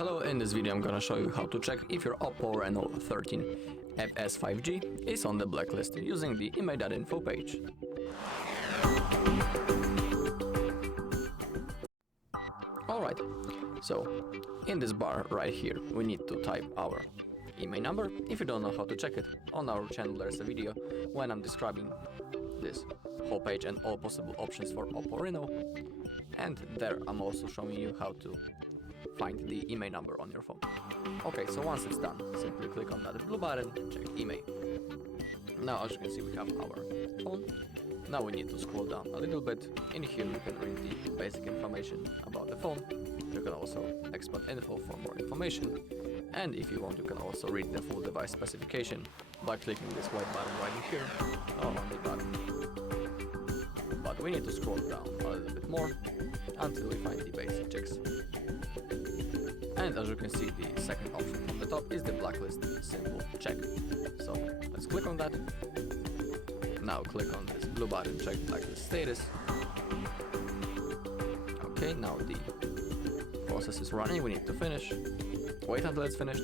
Hello, in this video I'm gonna show you how to check if your OPPO Reno13 FS 5G is on the blacklist using the IMEI.info page. Alright, so in this bar right here we need to type our IMEI number. If you don't know how to check it, on our channel there's a video when I'm describing this whole page and all possible options for OPPO Reno, and there I'm also showing you how to find the IMEI number on your phone. Okay, so once it's done, simply click on that blue button, check IMEI. Now as you can see we have our phone. Now we need to scroll down a little bit. In here you can read the basic information about the phone. You can also expand info for more information. And if you want, you can also read the full device specification by clicking this white button right in here, or on the button. But we need to scroll down a little bit more until we find the basic checks. And as you can see, the second option from the top is the Blacklist simple check. So let's click on that. Now click on this blue button, check Blacklist status. Okay, now the process is running, we need to finish. Wait until it's finished.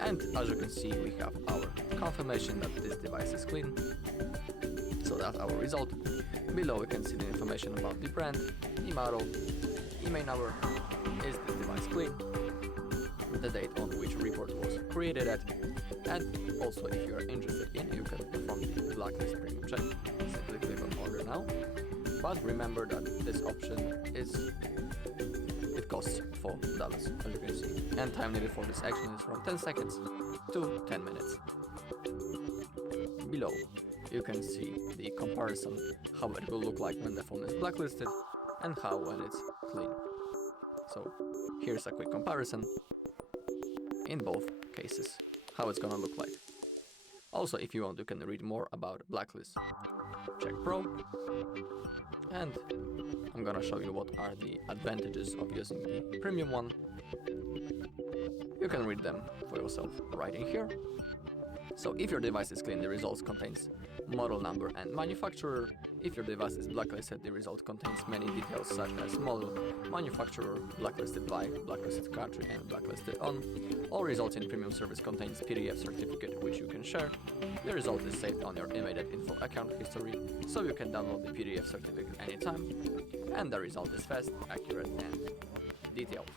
And as you can see, we have our confirmation that this device is clean. So that's our result. Below we can see the information about the brand, the model, IMEI number, is this device clean, the date on which report was created at, and also if you are interested in, you can perform the Blacklist premium check. Simply click on order now, but remember that this option it costs $4, as you can see, and time needed for this action is from 10 seconds to 10 minutes. Below you can see the comparison, how it will look like when the phone is blacklisted and how when it's clean. So here's a quick comparison in both cases, how it's gonna look like. Also, if you want, you can read more about Blacklist Check Pro, and I'm gonna show you what are the advantages of using the premium one. You can read them for yourself right in here. So if your device is clean, the results contains model number and manufacturer. If your device is blacklisted, the result contains many details such as model, manufacturer, blacklisted by, blacklisted country, and blacklisted on. All results in premium service contains PDF certificate which you can share. The result is saved on your IMEI.info account history, so you can download the PDF certificate anytime. And the result is fast, accurate, and detailed.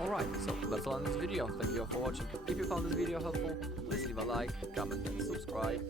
Alright, so that's all in this video. Thank you all for watching. If you found this video helpful, please leave a like, comment and subscribe.